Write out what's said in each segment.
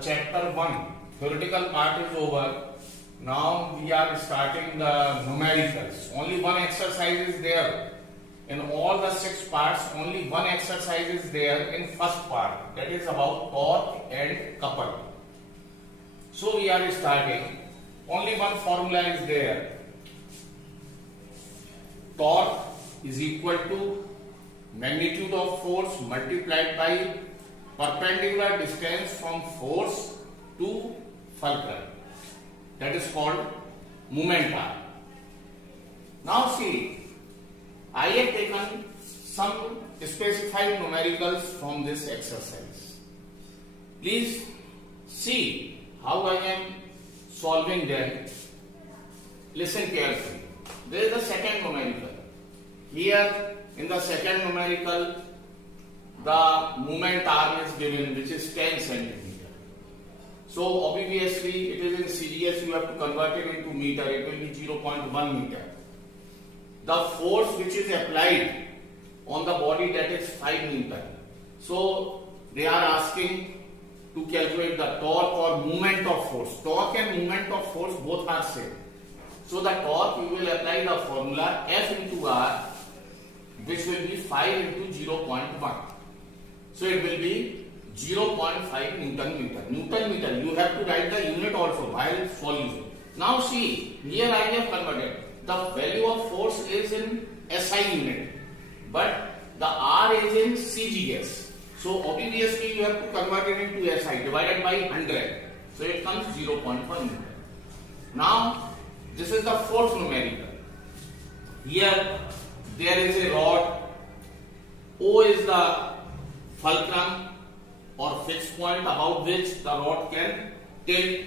chapter 1 theoretical part is over. Now we are starting the numericals. Only one exercise is there. In all the 6 parts, only one exercise is there in first part. That is about torque and couple. So we are starting. Only one formula is there. Torque is equal to magnitude of force multiplied by perpendicular distance from force to fulcrum. That is called moment arm. Now see, I have taken some specified numericals from this exercise. Please see how I am solving them. Listen carefully. There is the second numerical. Here in the second numerical, the moment arm is given, which is 10 centimeter. So obviously it is in CGS, you have to convert it into meter. It will be 0.1 meter. The force which is applied on the body, that is 5 meter. So they are asking to calculate the torque or moment of force. Torque and moment of force both are same. So the torque, you will apply the formula F into R, which will be 5 into 0.1. So it will be 0.5 Newton meter. Newton meter, you have to write the unit also while solving. Now see, here I have converted. The value of force is in SI unit, but the R is in CGS. So obviously you have to convert it into SI divided by 100. So it comes 0.1 meter. Now this is the fourth numerical. Here there is a rod. O is the fulcrum or fixed point about which the rod can tilt.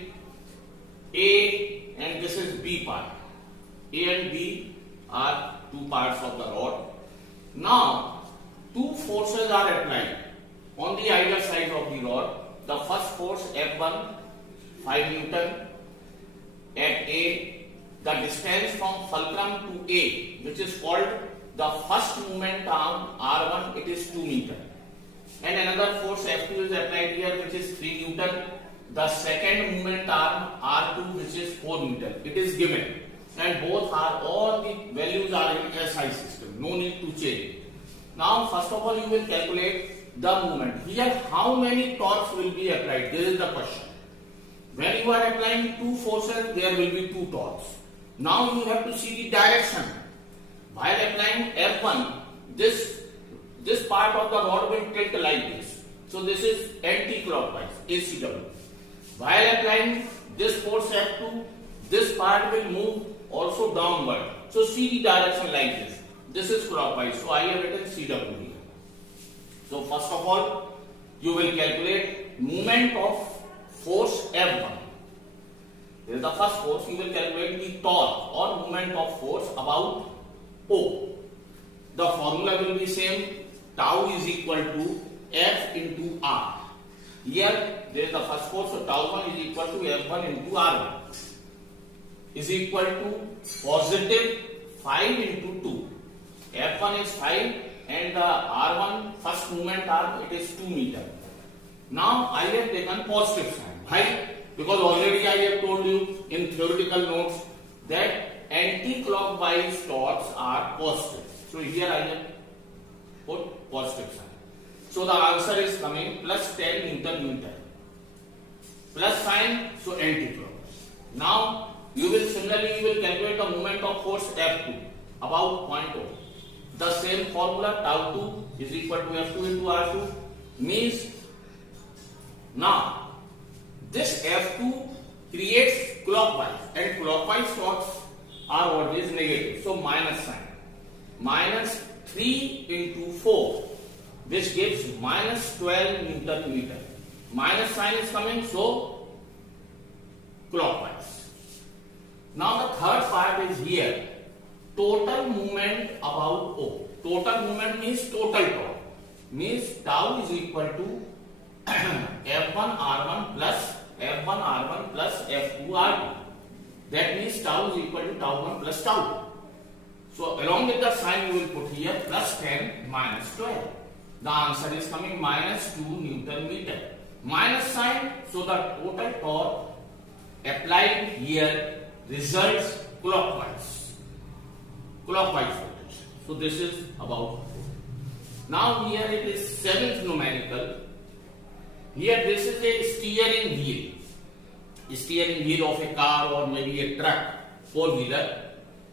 A and this is B part. A and B are two parts of the rod. Now, two forces are applied on the either side of the rod. The first force F1, 5 Newton at A. The distance from fulcrum to A, which is called the first moment arm R1, it is 2 meter. And another force F2 is applied here, which is 3 Newton. The second moment arm R2, which is 4 meter. It is given. And both are, all the values are in SI system. No need to change. Now, first of all, you will calculate the moment. Here, how many torques will be applied? This is the question. When you are applying two forces, there will be two torques. Now, you have to see the direction. While applying F1, this part of the rod will tilt like this. So, this is anti-clockwise, ACW. While applying this force F2, this part will move also downward. So see the direction like this. This is clockwise. So I have written CW here. So first of all, you will calculate moment of force F1. This is the first force. You will calculate the torque or moment of force about O. The formula will be same. Tau is equal to F into R. Here there is the first force. So tau 1 is equal to F1 into R1. Is equal to positive 5 into 2. F1 is 5 and the R1 first moment arm, it is 2 meter. Now I have taken positive sign. Why? Because already I have told you in theoretical notes that anti-clockwise torques are positive. So here I have put positive sign. So the answer is coming plus 10 Newton meter. Plus sign, so anti-clockwise. Now you will calculate the moment of force F2 about 0.0. The same formula tau 2 is equal to F2 into R2 means now this F2 creates clockwise and clockwise torques are always negative. So minus sign. Minus 3 into 4 which gives minus 12 Newton meter. Minus sign is coming, so clockwise. Now the third part is here. Total movement about O. Total movement means total torque. Means tau is equal to F1 R1 plus F1 R1 plus F2 R2. That means tau is equal to tau 1 plus tau. So along with the sign you will put here plus 10 minus 12. The answer is coming minus 2 Newton meter. minus sign, so the total torque applied here results clockwise rotation. So this is about. Now here it is seventh numerical. Here this is a steering wheel of a car or maybe a truck, four-wheeler,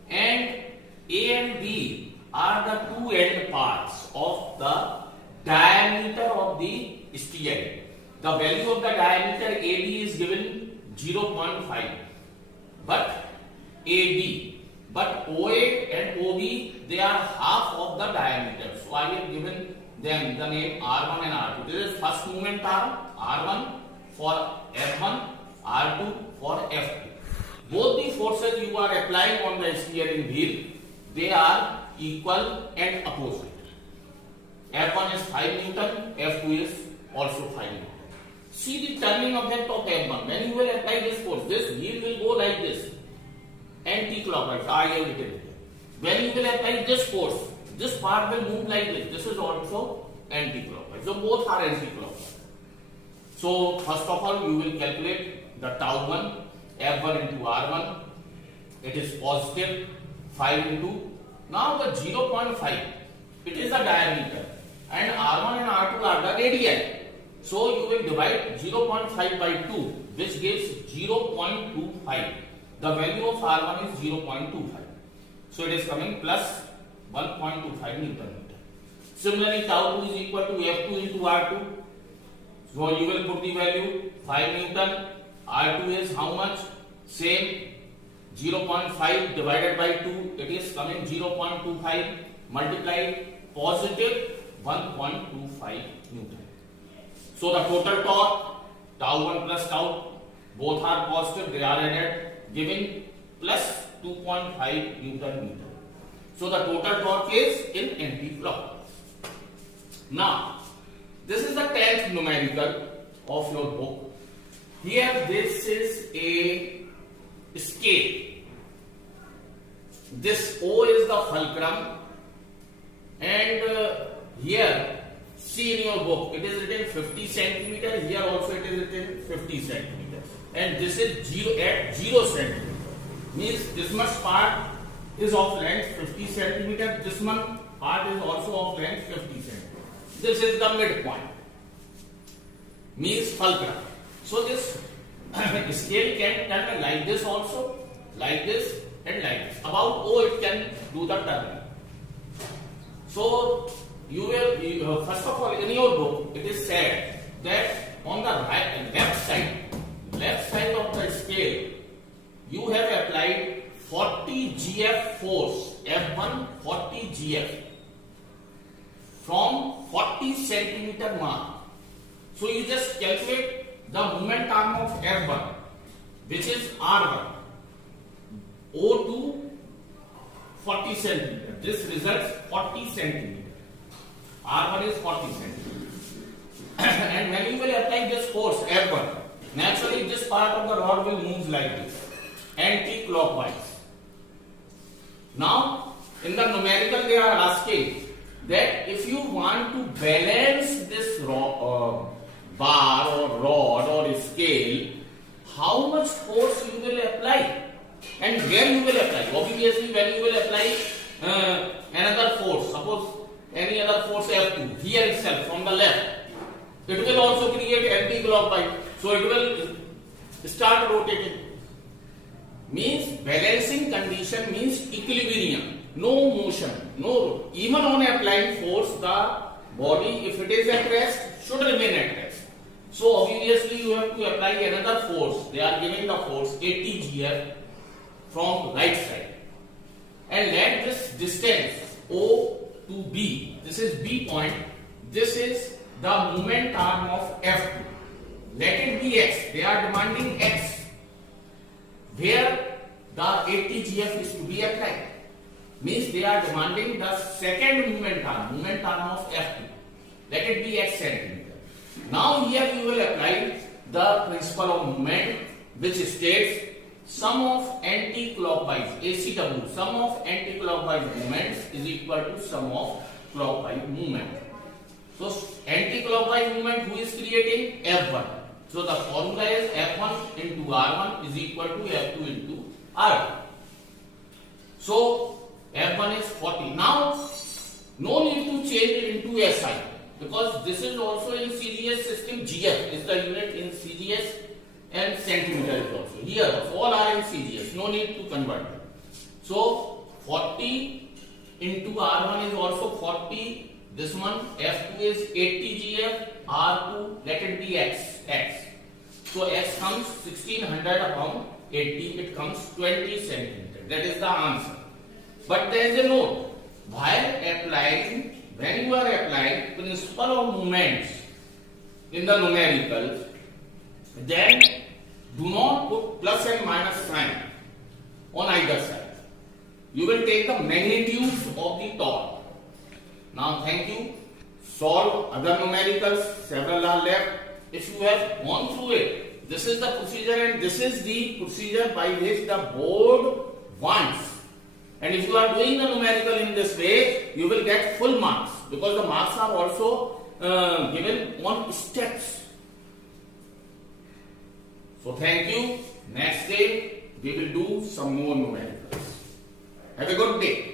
and A and B are the two end parts of the diameter of the steering. The value of the diameter AB is given 0.5, but OA and OB, they are half of the diameter. So I have given them the name R1 and R2. This is first movement arm, R1 for F1, R2 for F2. Both the forces you are applying on the steering wheel, they are equal and opposite. F1 is 5 Newton, F2 is also 5 Newton. See the turning effect of F1. When you will apply this force, this wheel will go like this, anti-clockwise. I have written here. When you will apply this force, this part will move like this. This is also anti-clockwise. So both are anti-clockwise. So first of all, you will calculate the tau 1, F1 into R1. It is positive 5 into. Now the 0.5, it is the diameter, and R1 and R2 are the radii. So you will divide 0.5 by 2, which gives 0.25. The value of R1 is 0.25. So it is coming plus 1.25 Newton meter. Similarly, tau 2 is equal to F2 into R2. So you will put the value 5 Newton. R2 is how much? Same. 0.5 divided by 2, it is coming 0.25 multiplied positive 1.25 Newton. So the total torque, tau 1 plus tau, both are positive, they are added, giving plus 2.5 Newton meter. So the total torque is in anti-clockwise. Now, this is the 10th numerical of your book. Here this is a scale. This O is the fulcrum, and here see in your book it is written 50 centimeter. Here also it is written 50 centimeter, and this is 0 centimeter. Means this much part is of length 50 centimeter. This much part is also of length 50 centimeter. This is the midpoint. Means fulcrum. So this scale can turn like this also, like this and like this. About O it can do the turning. So you will first of all in your book it is said that on the left side of the scale you have applied 40 GF force, F1 40 GF from 40 centimeter mark. So you just calculate the moment arm of F1, which is R1, O to 40 centimeter. This results 40 centimeter. R1 is 40 centimeter. And when you will apply this force F1, naturally this part of the rod will move like this, anti-clockwise. Now, in the numerical they are asking that if you want to balance this bar or rod or scale, how much force you will apply and where you will apply. Obviously, when you will apply another force, suppose any other force F2 here itself from the left, it will also create anti-clockwise. So it will start rotating. Means balancing condition means equilibrium, no motion, no. Even on applying force, the body, if it is at rest, should remain at rest. So obviously you have to apply another force. They are giving the force 80 GF from right side, and let this distance O to B. This is B point. This is the moment arm of F2. Let it be X. They are demanding X, where the 80 GF is to be applied. Means they are demanding the second moment arm of F2. Let it be X centimeter. Now here you will apply the principle of moment, which states sum of anti-clockwise ACW, sum of anti-clockwise moments is equal to sum of clockwise movement. So anti-clockwise movement who is creating? F1. So the formula is F1 into R1 is equal to F2 into R2. So F1 is 40. Now no need to change it into SI because this is also in CGS system. GF is the unit in CGS and centimeter is also. Here all are in CGS. No need to convert. So 40 into R1 is also 40. This one F2 is 80 GF, R2 let it be X. So X comes 1600 upon 80, it comes 20 centimeter. That is the answer. But there is a note. When you are applying principle of moments in the numericals, then do not put plus and minus sign on either side. You will take the magnitudes of the torque. Now thank you. Solve other numericals. Several are left. If you have gone through it, this is the procedure and this is the procedure by which the board wants. And if you are doing the numerical in this way, you will get full marks because the marks are also given on steps. So thank you. Next day we will do some more numericals. Have a good day.